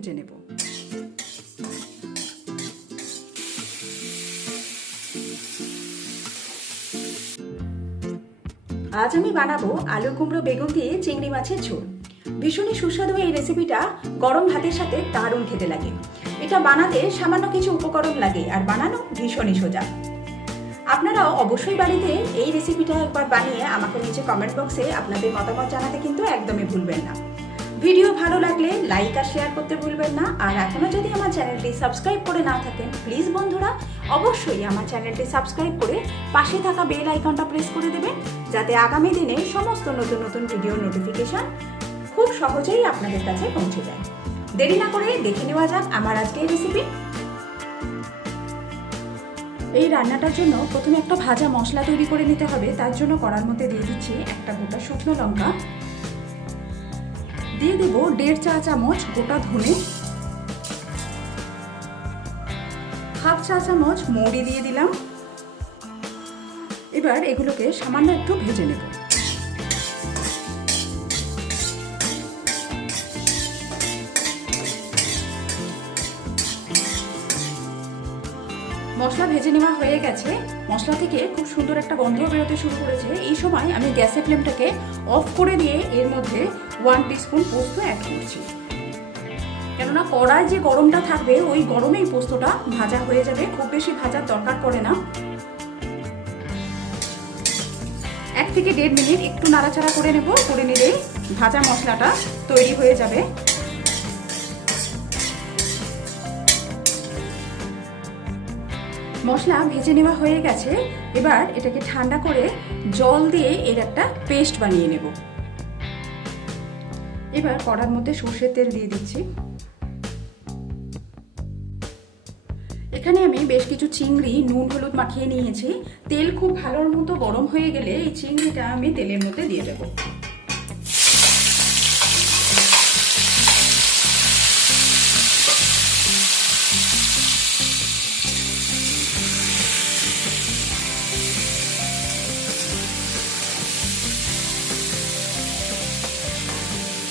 ভেজে নেব। আজ আমি বানাবো আলু কুমড়ো বেগুন দিয়ে চিংড়ি মাছের ঝোল। ভীষণই সুস্বাদু এই রেসিপিটা গরম ভাতের সাথে দারুণ খেতে লাগে। এটা বানাতে সামান্য কিছু উপকরণ লাগে আর বানানো ভীষণই সোজা। আপনারাও অবশ্যই বাড়িতে এই রেসিপিটা একবার বানিয়ে আমাকে নিচে কমেন্ট বক্সে আপনাদের মতামত জানাতে কিন্তু একদমই ভুলবেন না। ভিডিও ভালো লাগলে লাইক আর শেয়ার করতে ভুলবেন না। আর এখনো যদি আমার চ্যানেলটি সাবস্ক্রাইব করে না থাকেন, প্লিজ বন্ধুরা অবশ্যই আমার চ্যানেলটি সাবস্ক্রাইব করে পাশে থাকা বেল আইকনটা প্রেস করে দেবেন, যাতে আগামী দিনে সমস্ত নতুন নতুন ভিডিও নোটিফিকেশন খুব সহজেই আপনাদের কাছে পৌঁছে যায়। দেরি না করে দেখে নেওয়া যাক আমার আজকের রেসিপি। এই রান্নাটার জন্য প্রথমে একটা ভাজা মশলা তৈরি করে নিতে হবে। তার জন্য কড়ার মধ্যে দিয়ে দিচ্ছি একটা গোটা শুকনো লঙ্কা, দিয়ে দেব 1.5 চা চামচ গোটা ধনে, 1/2 চা চামচ মৌরি দিয়ে দিলাম। এবার এগুলোকে সামান্য একটু ভেজে নেব। মশলা ভেজে নেওয়া হয়ে গেছে। মশলা থেকে খুব সুন্দর একটা গন্ধ বেরোতে শুরু করেছে। এই সময় আমি গ্যাসের ফ্লেমটাকে অফ করে দিয়ে এর মধ্যে 1 টিস্পুন পোস্ত অ্যাড করছি, কেননা কড়ায় যে গরমটা থাকবে ওই গরমেই পোস্তটা ভাজা হয়ে যাবে, খুব বেশি ভাজার দরকার পড়ে না। 1 থেকে 1.5 মিনিট একটু নাড়াচাড়া করে নেব, করে নিলেই ভাজা মশলাটা তৈরি হয়ে যাবে। মশলা ভেজে নেওয়া হয়ে গেছে। এবার এটাকে ঠান্ডা করে জল দিয়ে এর একটা পেস্ট বানিয়ে নেব। এবার কড়ার মধ্যে সর্ষের তেল দিয়ে দিচ্ছি। এখানে আমি বেশ কিছু চিংড়ি নুন হলুদ মাখিয়ে নিয়েছি। তেল খুব ভালোর মতো গরম হয়ে গেলে এই চিংড়িটা আমি তেলের মধ্যে দিয়ে দেবো।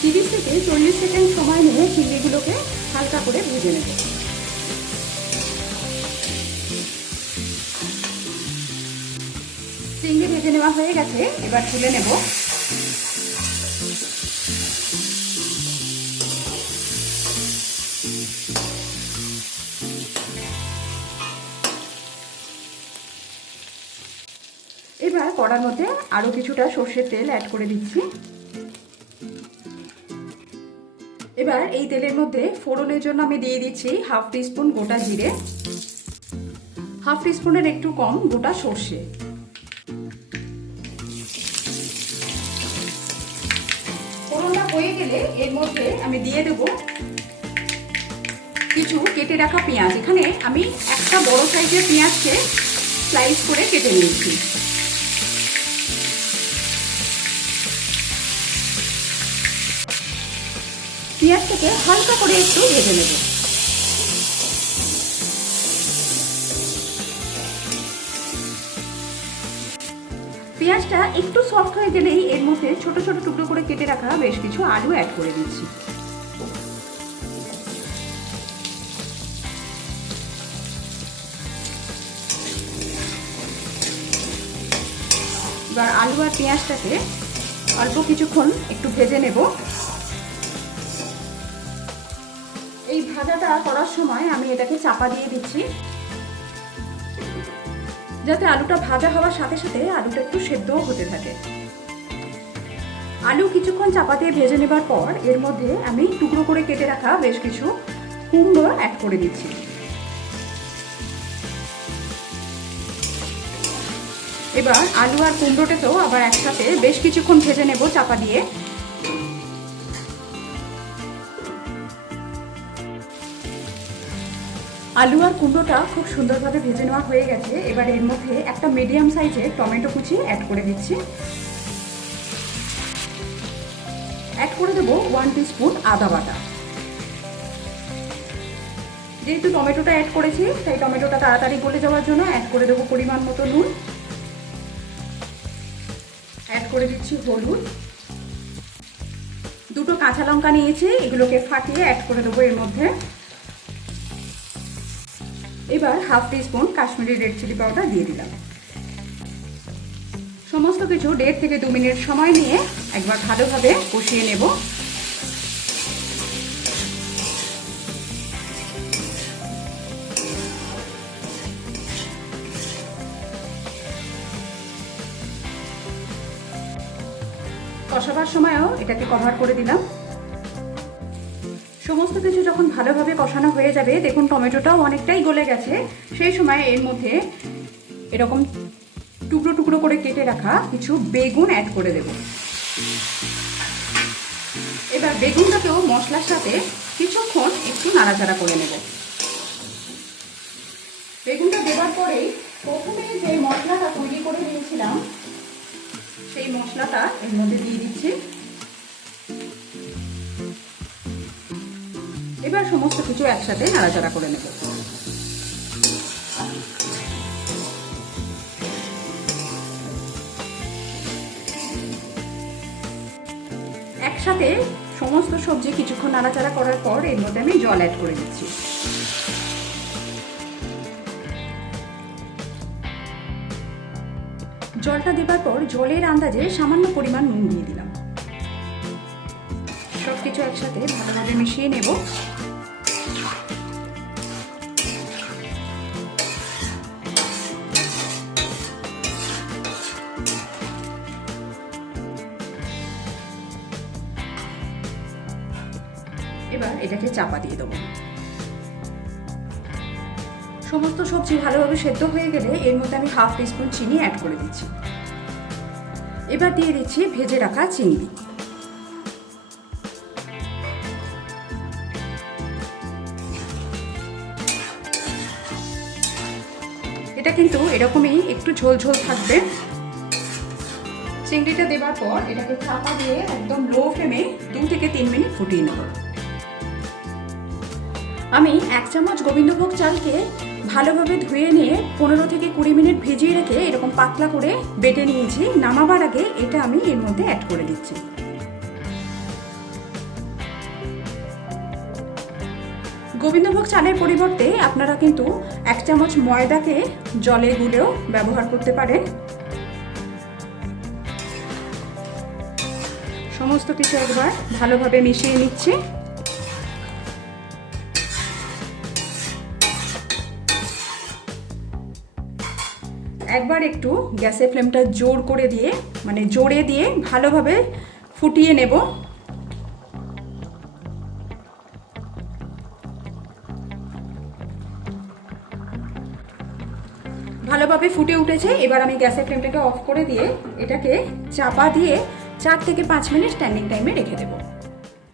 তিরিশ থেকে 40 সেকেন্ড সময় নিয়ে চিংড়িগুলোকে হালকা করে ভেজে নেব। চিংড়ি ভেজে নেওয়া হয়ে গেছে, এবার তুলে নেব। এবার কড়ার মধ্যে আরো কিছুটা সর্ষের তেল অ্যাড করে দিচ্ছি। এবার এই তেলের মধ্যে ফোড়নের জন্য আমি দিয়ে দিচ্ছি 1/2 টিস্পুন গোটা জিরে, 1/2 টিস্পুনের একটু কম গোটা সর্ষে। ফোড়নটা হয়ে গেলে এর মধ্যে আমি দিয়ে দেব কিছু কেটে রাখা পেঁয়াজ। এখানে আমি একটা বড় সাইজের পেঁয়াজকে স্লাইস করে কেটে নিয়েছি। পেঁয়াজটাকে হালকা করে একটু ভেজে নেব। পেঁয়াজটা একটু সফট হয়ে গেলেই এর মধ্যে ছোট ছোট টুকরো করে কেটে রাখা বেশ কিছু আলু অ্যাড করে দিচ্ছি। এবার আলু আর পেঁয়াজটাকে অল্প কিছুক্ষণ একটু ভেজে নেব। এই ভাজাটা করার সময় আমি এটাকে চাপা দিয়ে দিচ্ছি, যাতে আলুটা ভাজা হওয়ার সাথে সাথে আলুটা একটু সেদ্ধও হতে থাকে। আলু কিছুক্ষণ চাপা দিয়ে ভেজে নেবার পর এর মধ্যে আমি টুকরো করে কেটে রাখা বেশ কিছু কুমড়ো অ্যাড করে দিচ্ছি। এবার আলু আর কুমড়োটাকেও আবার একসাথে বেশ কিছুক্ষণ ভেজে নেব চাপা দিয়ে। আলু আর কুমড়োটা খুব সুন্দরভাবে ভেজে নেওয়া হয়ে গেছে। এবার এর মধ্যে একটা মিডিয়াম সাইজের টমেটো কুচি অ্যাড করে দিচ্ছি। অ্যাড করে দেবো 1 টিস্পুন আদা বাটা। যেহেতু টমেটোটা অ্যাড করেছি তাই টমেটোটা তাড়াতাড়ি গলে যাওয়ার জন্য অ্যাড করে দেবো পরিমাণ মতো নুন, অ্যাড করে দিচ্ছি হলুদ, দুটো কাঁচা লঙ্কা নিয়েছি, এগুলোকে ফাটিয়ে অ্যাড করে দেবো এর মধ্যে। এবার half teaspoon Kashmiri red chilli powder দিয়ে দিলাম। সমস্ত কিছু 1.5 থেকে 2 মিনিট সময় নিয়ে একবার ভালোভাবে কষিয়ে নেব। কষাবার সময়ও এটাকে কভার করে দিলাম। সমস্ত কিছু যখন ভালোভাবে কষানো হয়ে যাবে, দেখুন টমেটোটাও অনেকটাই গলে গেছে, সেই সময় এর মধ্যে এরকম টুকরো টুকরো করে কেটে রাখা কিছু বেগুন অ্যাড করে দেব। এবার বেগুনটাকেও মশলার সাথে কিছুক্ষণ একটু নাড়াচাড়া করে নেব। বেগুনটা দেওয়ার পরেই প্রথমে যে মশলাটা তৈরি করে নিয়েছিলাম সেই মশলাটা এর মধ্যে দিয়ে দিচ্ছি। এবার সমস্ত কিছু একসাথে নাড়াচাড়া করে নেব। একসাথে সমস্ত সবজি কিছুক্ষণ নাড়াচাড়া করার পর এর মধ্যে আমি জল অ্যাড করে দিচ্ছি। জলটা দেবার পর জলের আন্দাজে সামান্য পরিমাণ নুন দিয়ে দিলাম। সবকিছু একসাথে ভালোভাবে মিশিয়ে নেব। এবার এটাকে চাপা দিয়ে দেবো। সমস্ত সবজি ভালোভাবে সেদ্ধ হয়ে গেলে এর মধ্যে আমি হাফ টিস্পুন চিনি অ্যাড করে দিচ্ছি। এবার দিয়ে দিচ্ছি ভেজে রাখা চিংড়ি। এটা কিন্তু এরকমই একটু ঝোল ঝোল থাকবে। চিংড়িটা দেওয়ার পর এটাকে চাপা দিয়ে একদম লো ফ্লেমে 2 থেকে 3 মিনিট ফুটিয়ে নেব। আমি 1 চামচ গোবিন্দভোগ চালকে ভালোভাবে ধুয়ে নিয়ে 15 থেকে 20 মিনিট ভিজিয়ে রেখে এরকম পাতলা করে বেটে নিয়েছি। নামাবার আগে এটা আমি এর মধ্যে অ্যাড করে দিচ্ছি। গোবিন্দভোগ চালের পরিবর্তে আপনারা কিন্তু 1 চামচ ময়দাকে জলে গুলেও ব্যবহার করতে পারেন। সমস্ত কিছু একবার ভালোভাবে মিশিয়ে নিচ্ছি। একবার একটু গ্যাসের ফ্লেমটা জোর করে দিয়ে জোরে দিয়ে ভালোভাবে ফুটিয়ে নেব। ভালোভাবে ফুটে উঠেছে। এবার আমি গ্যাসের ফ্লেমটাকে অফ করে দিয়ে এটাকে চাপা দিয়ে 4 থেকে 5 মিনিট স্ট্যান্ডিং টাইমে রেখে দেবো।